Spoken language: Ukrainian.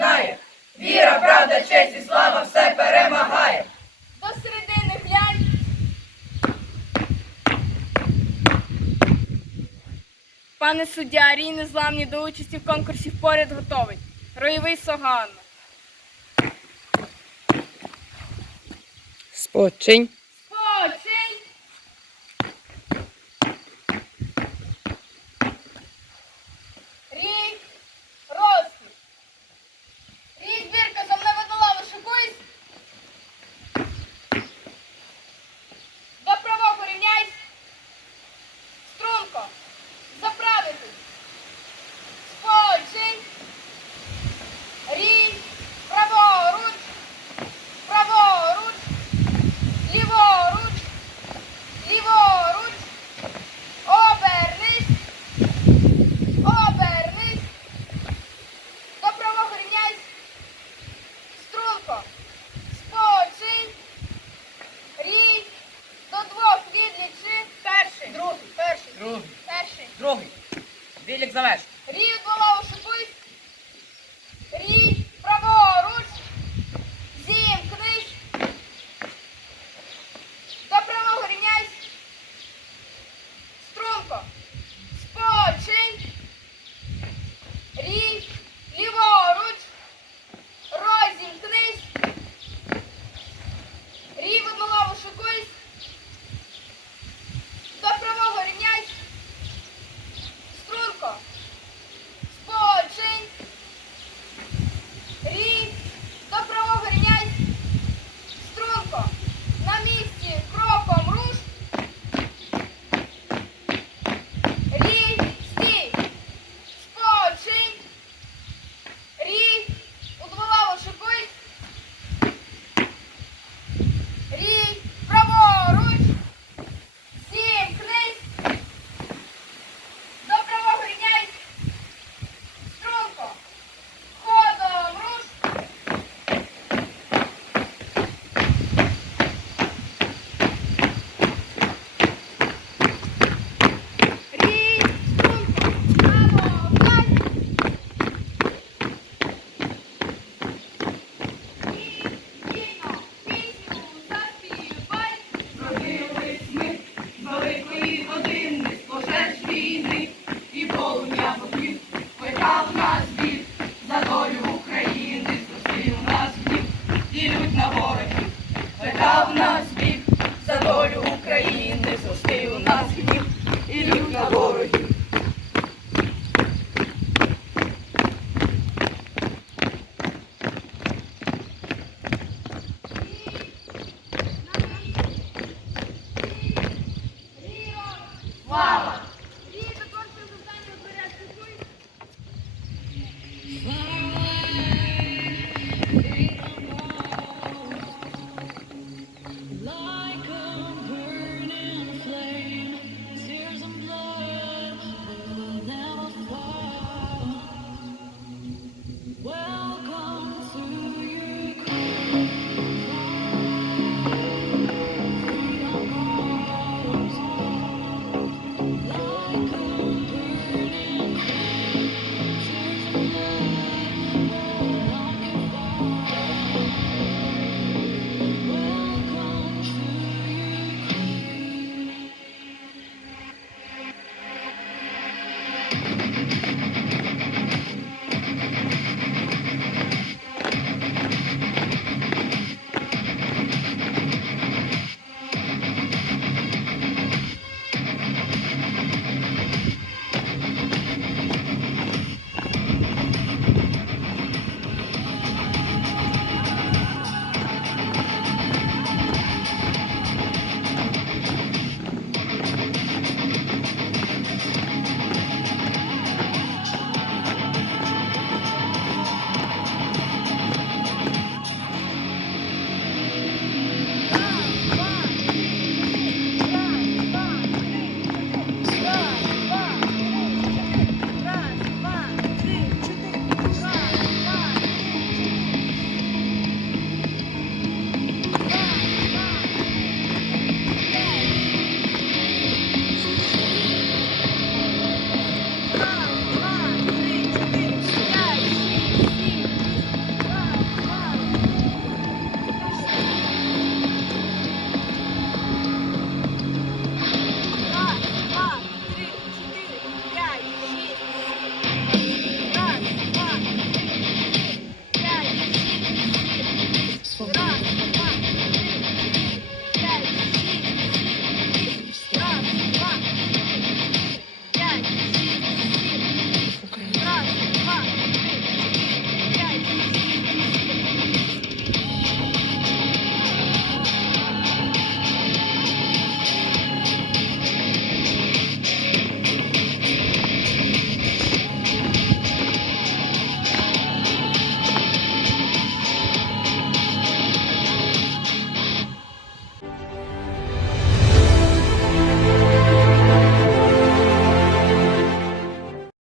єднає, віра, правда, честь і слава все перемагає. До середини глянь. Пане суддя, рій незламні до участі в конкурсі поряд готовий. Роєвий соган. Спочинь. Thanks so much. на ворогів. Слава!